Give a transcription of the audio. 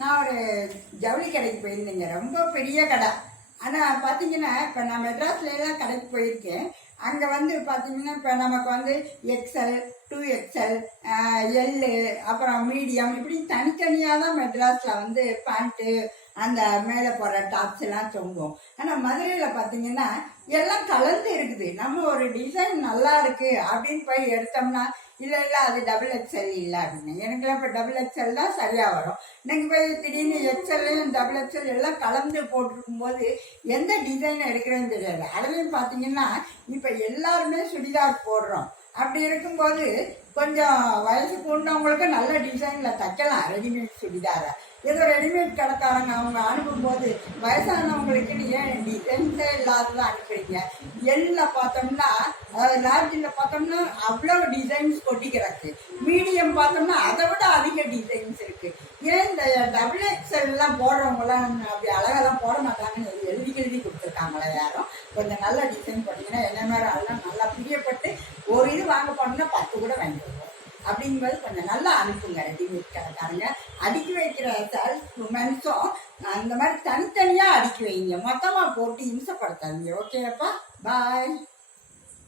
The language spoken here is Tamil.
நான் ஒரு ஜவுளி கடைக்கு போயிருந்தேங்க. ரொம்ப பெரிய கடை. ஆனால் பார்த்தீங்கன்னா இப்போ நான் மெட்ராஸ்லாம் கடைக்கு போயிருக்கேன். அங்கே வந்து பார்த்தீங்கன்னா இப்போ நமக்கு வந்து எக்ஸ்எல், 2XL, எல்லு, அப்புறம் மீடியம், இப்படி தனித்தனியாக தான் மெட்ராஸில் வந்து பேண்ட்டு, அந்த மேலே போகிற டாப்ஸ் எல்லாம் தொங்கும். ஆனால் மதுரையில் பார்த்தீங்கன்னா எல்லாம் கலந்து இருக்குது. நம்ம ஒரு டிசைன் நல்லா இருக்கு அப்படின்னு போய் எடுத்தோம்னா இல்லை அது XXL இல்லை அப்படின்னு. எனக்குலாம் இப்போ XXL தான் சரியாக வரும். இன்னைக்கு போய் திடீர்னு எக்ஸ்எல்லையும் XXL எல்லாம் கலந்து போட்டிருக்கும் போது எந்த டிசைன் எடுக்கிறேன்னு தெரியாது. அதுலேயும் பார்த்தீங்கன்னா இப்போ எல்லாருமே சுடிதார் போடுறோம். அப்படி இருக்கும்போது கொஞ்சம் வயசு கூடினவங்களுக்கு நல்ல டிசைனில் தைக்கலாம் ரெடிமேட் சுடிதாரை. ஏதோ ரெடிமேட் கடைக்காரங்க அவங்க அனுப்பும்போது வயசானவங்களுக்குன்னு ஏன் டிசைன்ஸே இல்லாததான் அனுப்புறீங்க. எல்லாம் பார்த்தோம்னா லார்ஜில் பார்த்தோம்னா அவ்வளோ டிசைன்ஸ் கொட்டி கிடக்கு. மீடியம் பார்த்தோம்னா அதை விட அதிக டிசைன்ஸ் இருக்கு. ஏன் இந்த XXL போடுறவங்களாம் அப்படி அழகெல்லாம் போட மாட்டாங்கன்னு எழுதி கொடுத்துருக்காங்களா யாரும்? கொஞ்சம் நல்ல டிசைன் போட்டிங்கன்னா என்ன மாதிரி அதெல்லாம் நல்லா பிரியப்பட்டு ஒரு இது வாங்க போனோம்னா 10 கூட வாங்கிடுவோம். அப்படிங்கும்போது கொஞ்சம் நல்லா அனுப்புங்க ரெடிமேட் கடைக்காரங்க. அடுக்கி வைக்கிற சேல்ஸ் உமன்ஸும் அந்த மாதிரி தனித்தனியாக அடுக்கி வைங்க. மொத்தமாக போட்டு இம்சப்படுத்தாதீங்க. ஓகேப்பா, பாய்.